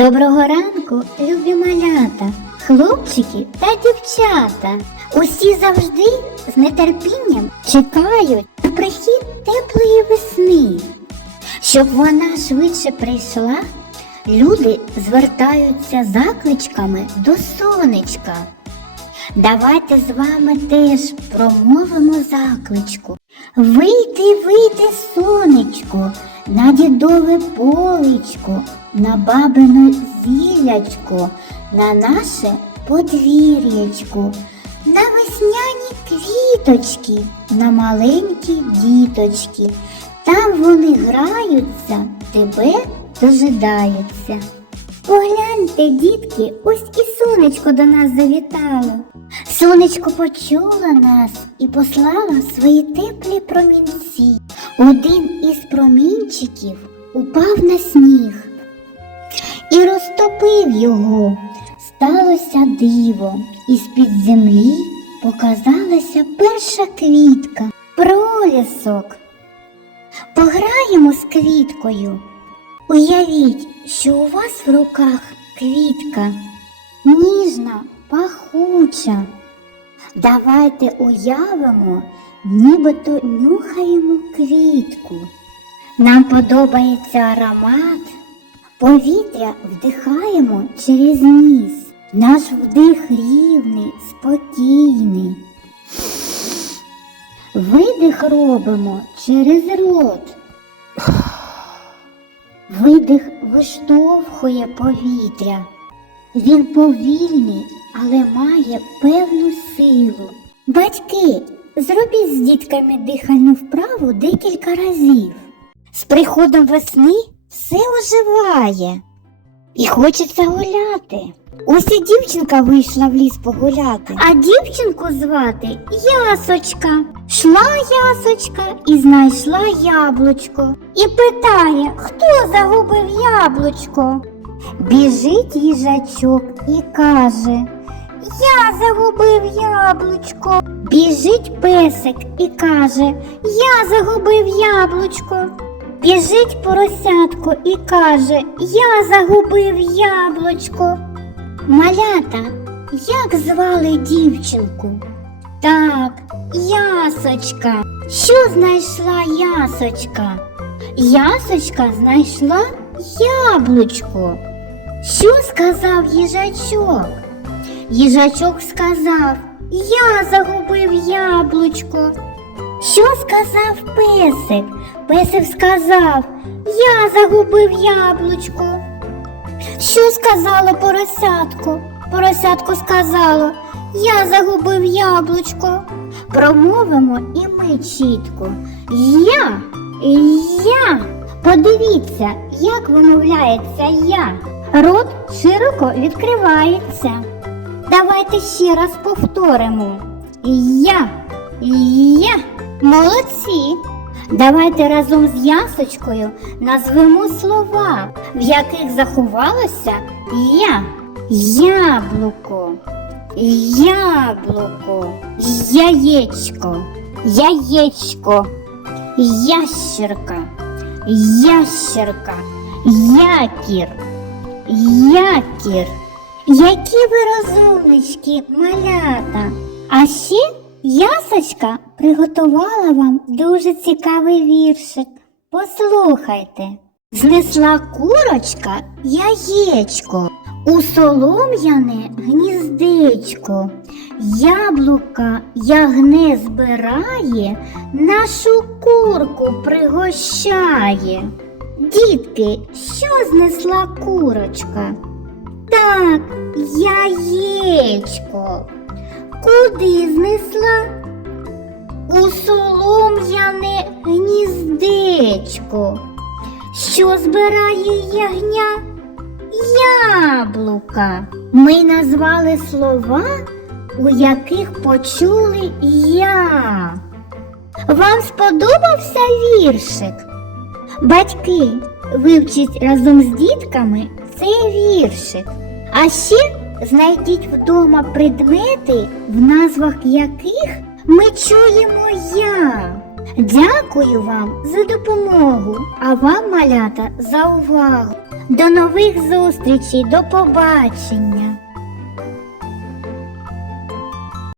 Доброго ранку, любі малята, хлопчики та дівчата. Усі завжди з нетерпінням чекають на прихід теплої весни. Щоб вона швидше прийшла, люди звертаються закличками до сонечка. Давайте з вами теж промовимо закличку. Вийди, вийди, сонечко, на дідове поличко, на бабину зіллячко, на наше подвір'ячко, на весняні квіточки, на маленькі діточки. Там вони граються, тебе дожидаються. Погляньте, дітки, ось і сонечко до нас завітало. Сонечко почуло нас і послало свої теплі промінці. Один із промінчиків упав на сніг і розтопив його. Сталося диво, і з-під землі показалася перша квітка – пролісок. Пограємо з квіткою. Уявіть, що у вас в руках квітка, ніжна, пахуча. Давайте уявимо, нібито нюхаємо квітку. Нам подобається аромат. Повітря вдихаємо через ніс. Наш вдих рівний, спокійний. Видих робимо через рот. Видих виштовхує повітря. Він повільний, але має певну силу. Батьки, зробіть з дітками дихальну вправу декілька разів. З приходом весни все оживає і хочеться гуляти. Ось і дівчинка вийшла в ліс погуляти, а дівчинку звати Ясочка. Шла Ясочка і знайшла яблучко. І питає, хто загубив яблучко? Біжить їжачок і каже, я загубив яблучко. Біжить песик і каже, я загубив яблучко. Біжить поросятко і каже, я загубив яблучко. Малята, як звали дівчинку? Так, Ясочка. Що знайшла Ясочка? Ясочка знайшла яблучко. Що сказав їжачок? Їжачок сказав, я загубив яблучко. Що сказав песик? Песик сказав, я загубив яблучко. Що сказало поросятко? Поросятко сказало, я загубив яблучко. Промовимо і ми чітко. Я. Подивіться, як вимовляється я. Рот широко відкривається. Давайте ще раз повторимо. Я. Молодці. Давайте разом з Ясочкою назвемо слова, в яких заховалося я. Яблуко, яблуко, яєчко, яєчко, ящерка, ящерка, якір, якір. Які ви розумнички, малята! А ще Ясочка приготувала вам дуже цікавий віршик. Послухайте. Знесла курочка яєчко у солом'яне гніздечко. Яблука ягне збирає, нашу курку пригощає. Дітки, що знесла курочка? Так, яєчко. Куди знесла? У солом'яне гніздечко. Що збирає ягня? Яблука. Ми назвали слова, у яких почули я. Вам сподобався віршик? Батьки, вивчіть разом з дітками цей віршик. А ще знайдіть вдома предмети, в назвах яких ми чуємо я. Дякую вам за допомогу, а вам, малята, за увагу. До нових зустрічей, до побачення!